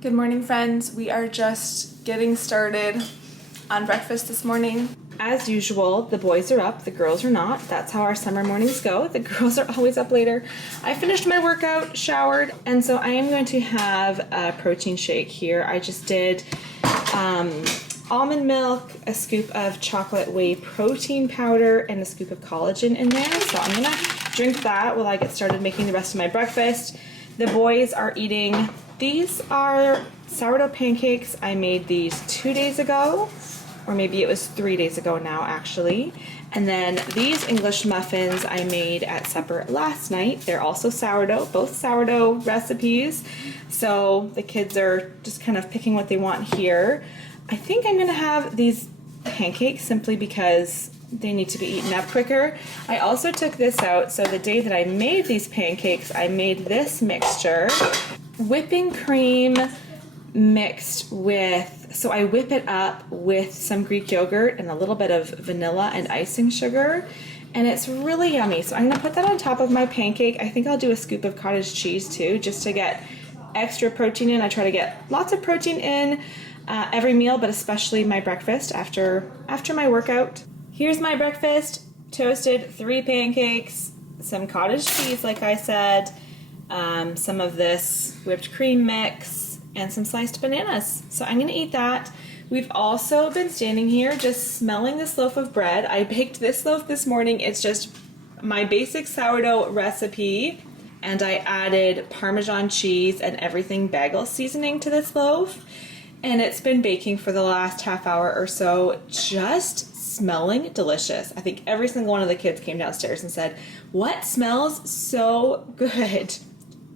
Good morning, friends. We are just getting started on breakfast this morning. As usual, the boys are up, the girls are not. That's how our summer mornings go. The girls are always up later. I finished my workout, showered, and so I am going to have a protein shake here. I just did almond milk, a scoop of chocolate whey protein powder, and a scoop of collagen in there. So I'm gonna drink that while I get started making the rest of my breakfast. The boys are eating, these are sourdough pancakes. I made these 2 days ago, or maybe it was 3 days ago now actually. And then these English muffins I made at supper last night. They're also sourdough, both sourdough recipes. So the kids are just kind of picking what they want here. I think I'm gonna have these pancakes simply because they need to be eaten up quicker. I also took this out, so the day that I made these pancakes, I made this mixture. Whipping cream mixed with, so I whip it up with some Greek yogurt and a little bit of vanilla and icing sugar, and it's really yummy. So I'm gonna put that on top of my pancake. I think I'll do a scoop of cottage cheese too, just to get extra protein in. I try to get lots of protein in every meal, but especially my breakfast after my workout. Here's my breakfast: toasted 3 pancakes, some cottage cheese like I said, some of this whipped cream mix, and some sliced bananas. So I'm gonna eat that. We've also been standing here just smelling this loaf of bread. I baked this loaf this morning. It's just my basic sourdough recipe, and I added Parmesan cheese and everything bagel seasoning to this loaf. And it's been baking for the last half hour or so, just smelling delicious. I think every single one of the kids came downstairs and said, "What smells so good?"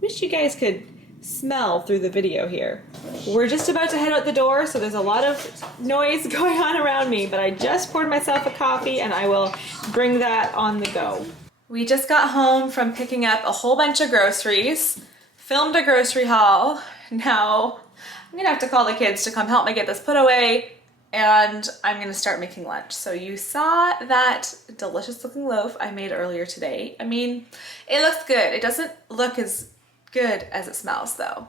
Wish you guys could smell through the video here. We're just about to head out the door, so there's a lot of noise going on around me, but I just poured myself a coffee and I will bring that on the go. We just got home from picking up a whole bunch of groceries, filmed a grocery haul. Now I'm gonna have to call the kids to come help me get this put away, and I'm gonna start making lunch. So you saw that delicious looking loaf I made earlier today. I mean, it looks good. It doesn't look as good as it smells though.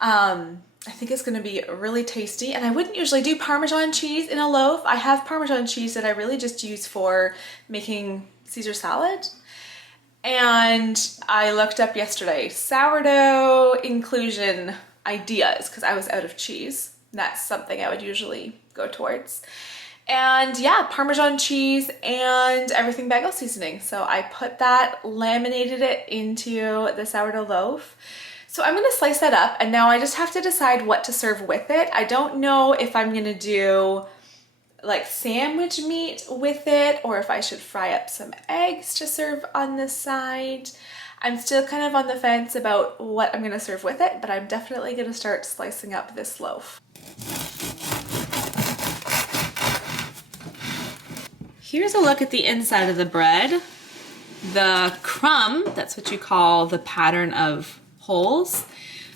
I think it's gonna be really tasty, and I wouldn't usually do Parmesan cheese in a loaf. I have Parmesan cheese that I really just use for making Caesar salad. And I looked up yesterday sourdough inclusion ideas because I was out of cheese. That's something I would usually go towards. And yeah, Parmesan cheese and everything bagel seasoning. So I put that, laminated it into the sourdough loaf. So I'm gonna slice that up, and now I just have to decide what to serve with it. I don't know if I'm gonna do like sandwich meat with it, or if I should fry up some eggs to serve on this side. I'm still kind of on the fence about what I'm gonna serve with it, but I'm definitely gonna start slicing up this loaf. Here's a look at the inside of the bread. The crumb, that's what you call the pattern of holes,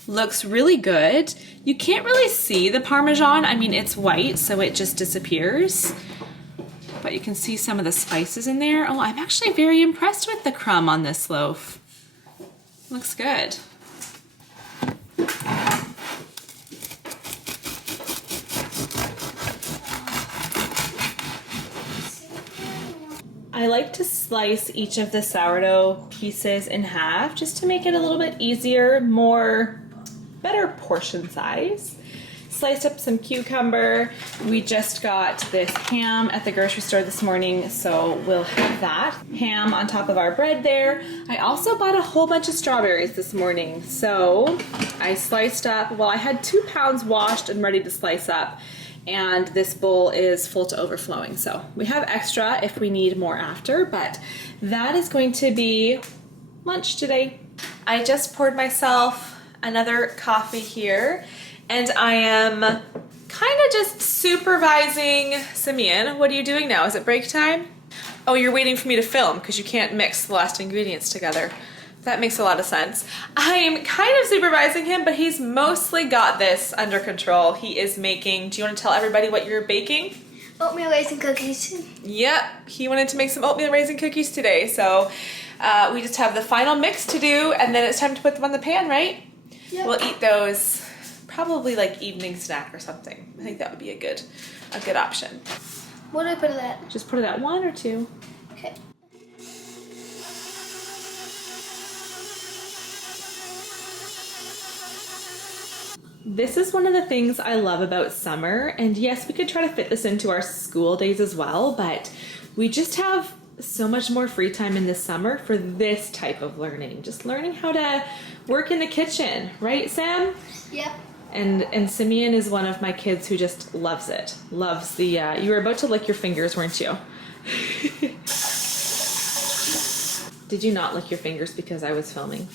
looks really good. You can't really see the Parmesan. I mean, it's white, so it just disappears. But you can see some of the spices in there. Oh, I'm actually very impressed with the crumb on this loaf. Looks good. I like to slice each of the sourdough pieces in half just to make it a little bit easier, better portion size. Sliced up some cucumber. We just got this ham at the grocery store this morning, so we'll have that. Ham on top of our bread there. I also bought a whole bunch of strawberries this morning, so I sliced up, well, I had 2 pounds washed and ready to slice up, and this bowl is full to overflowing, so we have extra if we need more after, but that is going to be lunch today. I just poured myself another coffee here, and I am kind of just supervising Simeon. What are you doing now? Is it break time? Oh, you're waiting for me to film because you can't mix the last ingredients together. That makes a lot of sense. I'm kind of supervising him, but he's mostly got this under control. He is making, do you want to tell everybody what you're baking? Oatmeal raisin cookies. Yep, he wanted to make some oatmeal raisin cookies today, so we just have the final mix to do, and then it's time to put them on the pan, right? Yep. We'll eat those probably like evening snack or something. I think that would be a good option. What do I put it at? Just put it at 1 or 2. Okay. This is one of the things I love about summer, and yes, we could try to fit this into our school days as well, but we just have so much more free time in the summer for this type of learning. Just learning how to work in the kitchen, right, Sam? Yep. And Simeon is one of my kids who just loves it. Loves the, you were about to lick your fingers, weren't you? Did you not lick your fingers because I was filming?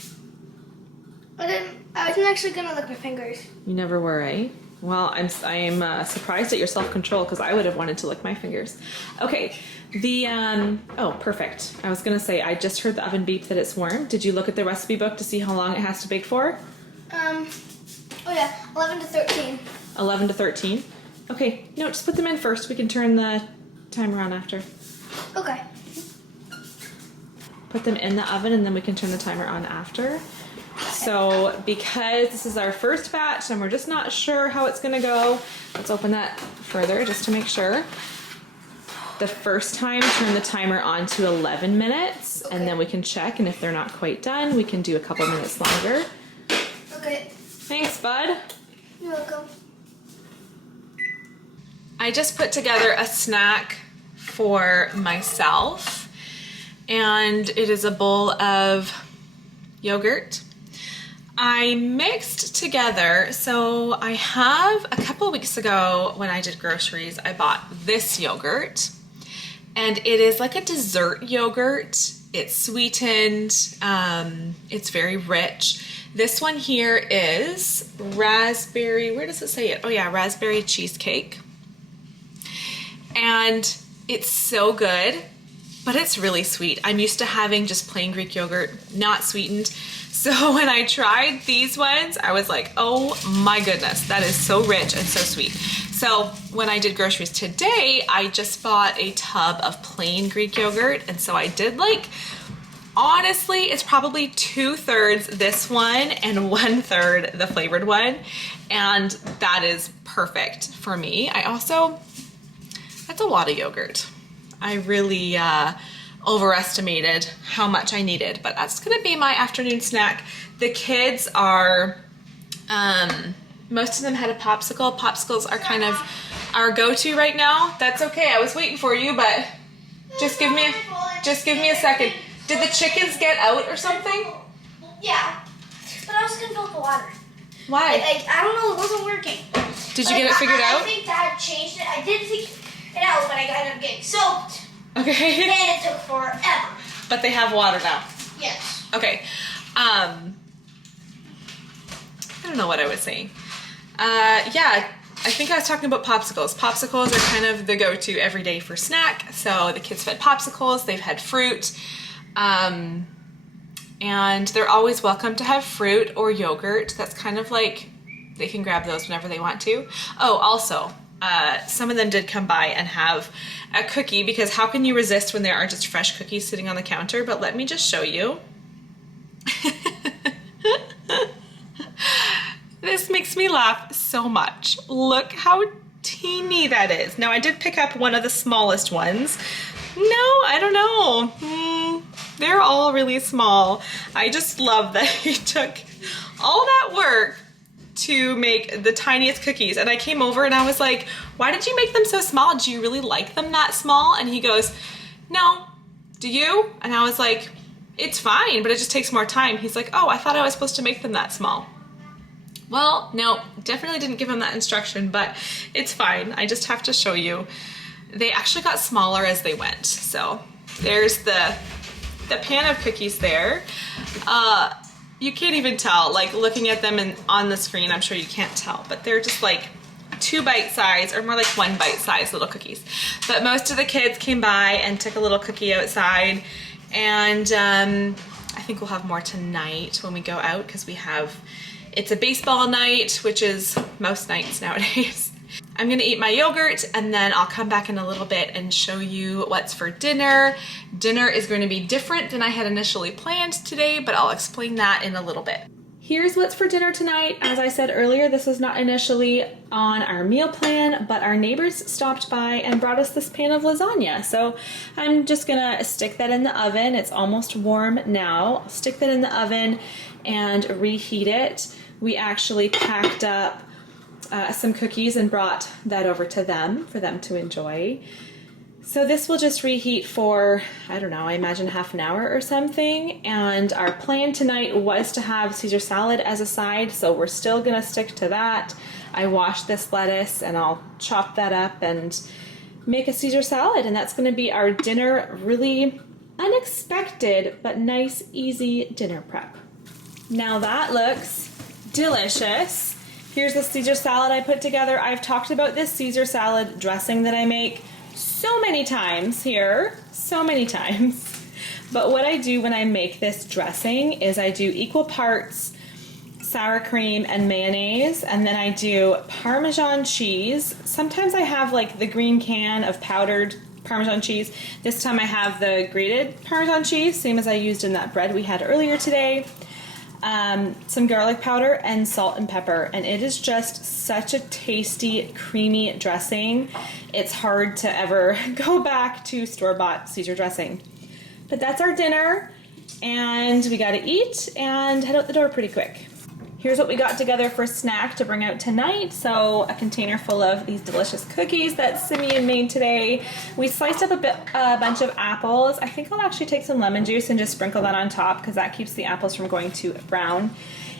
I wasn't actually gonna lick my fingers. You never were, eh? Well, I'm surprised at your self-control because I would have wanted to lick my fingers. Okay, oh, perfect. I was gonna say, I just heard the oven beep that it's warm. Did you look at the recipe book to see how long it has to bake for? Oh yeah, 11 to 13. 11 to 13? Okay, no, just put them in first. We can turn the timer on after. Okay. Put them in the oven and then we can turn the timer on after. So because this is our first batch and we're just not sure how it's gonna go, let's open that further just to make sure. The first time, turn the timer on to 11 minutes, okay. And then we can check, and if they're not quite done, we can do a couple minutes longer. Okay. Thanks, bud. You're welcome. I just put together a snack for myself, and it is a bowl of yogurt. I mixed together, so I have a couple weeks ago when I did groceries, I bought this yogurt, and it is like a dessert yogurt. It's sweetened, it's very rich. This one here is raspberry, where does it say it? Oh yeah, raspberry cheesecake. And it's so good, but it's really sweet. I'm used to having just plain Greek yogurt, not sweetened. So when I tried these ones, I was like, oh my goodness, that is so rich and so sweet. So when I did groceries today, I just bought a tub of plain Greek yogurt. And so I did like, honestly, it's probably 2/3 this one and 1/3 the flavored one. And that is perfect for me. That's a lot of yogurt. I really, overestimated how much I needed, but that's gonna be my afternoon snack. The kids are, most of them had a popsicle. Popsicles are kind of our go-to right now. That's okay, I was waiting for you, but just give me a second. Did the chickens get out or something? Yeah, but I was gonna fill up the water. Why? I don't know, it wasn't working. Did you get it figured out? I think Dad changed it. I did take it out, but I got it getting soaked. Okay. And it took forever. But they have water now. Yes. Okay. I don't know what I was saying. Yeah, I think I was talking about popsicles. Popsicles are kind of the go-to every day for snack. So the kids have had popsicles, they've had fruit, and they're always welcome to have fruit or yogurt. That's kind of like, they can grab those whenever they want to. Oh, also, some of them did come by and have a cookie, because how can you resist when there are just fresh cookies sitting on the counter? But let me just show you. This makes me laugh so much. Look how teeny that is. Now I did pick up one of the smallest ones. No, I don't know. They're all really small. I just love that he took all that work to make the tiniest cookies. And I came over and I was like, why did you make them so small? Do you really like them that small? And he goes, no, do you? And I was like, it's fine, but it just takes more time. He's like, oh, I thought I was supposed to make them that small. Well, no, definitely didn't give him that instruction, but it's fine. I just have to show you. They actually got smaller as they went. So there's the pan of cookies there. You can't even tell, like looking at them on the screen, I'm sure you can't tell, but they're just like 2 bite size, or more like 1 bite size little cookies. But most of the kids came by and took a little cookie outside, and I think we'll have more tonight when we go out, because it's a baseball night, which is most nights nowadays. I'm gonna eat my yogurt and then I'll come back in a little bit and show you what's for dinner. Dinner is going to be different than I had initially planned today, but I'll explain that in a little bit. Here's what's for dinner tonight. As I said earlier, this was not initially on our meal plan, but our neighbors stopped by and brought us this pan of lasagna. So I'm just gonna stick that in the oven. It's almost warm now. I'll stick that in the oven and reheat it. We actually packed up some cookies and brought that over to them for them to enjoy. So this will just reheat for, I don't know, I imagine half an hour or something. And our plan tonight was to have Caesar salad as a side, so we're still gonna stick to that. I washed this lettuce and I'll chop that up and make a Caesar salad, and that's gonna be our dinner. Really unexpected, but nice, easy dinner prep. Now that looks delicious. Here's the Caesar salad I put together. I've talked about this Caesar salad dressing that I make so many times here, so many times. But what I do when I make this dressing is I do equal parts sour cream and mayonnaise, and then I do Parmesan cheese. Sometimes I have like the green can of powdered Parmesan cheese. This time I have the grated Parmesan cheese, same as I used in that bread we had earlier today. Some garlic powder and salt and pepper, and it is just such a tasty, creamy dressing. It's hard to ever go back to store-bought Caesar dressing. But that's our dinner, and we gotta eat and head out the door pretty quick. Here's what we got together for snack to bring out tonight. So a container full of these delicious cookies that Simeon made today. We sliced up a bunch of apples. I think I'll actually take some lemon juice and just sprinkle that on top because that keeps the apples from going to brown.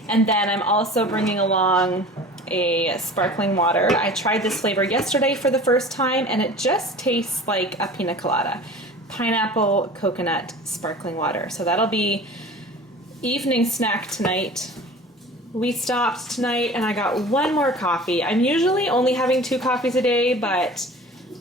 And then I'm also bringing along a sparkling water. I tried this flavor yesterday for the first time and it just tastes like a pina colada. Pineapple coconut sparkling water. So that'll be evening snack tonight. We stopped tonight and I got one more coffee. I'm usually only having 2 coffees a day, but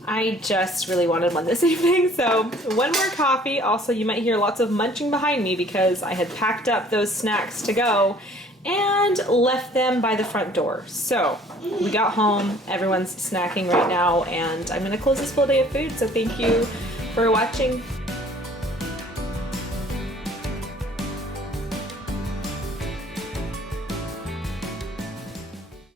I just really wanted one this evening. So one more coffee. Also, you might hear lots of munching behind me because I had packed up those snacks to go and left them by the front door. So we got home, everyone's snacking right now, and I'm gonna close this full day of food. So thank you for watching.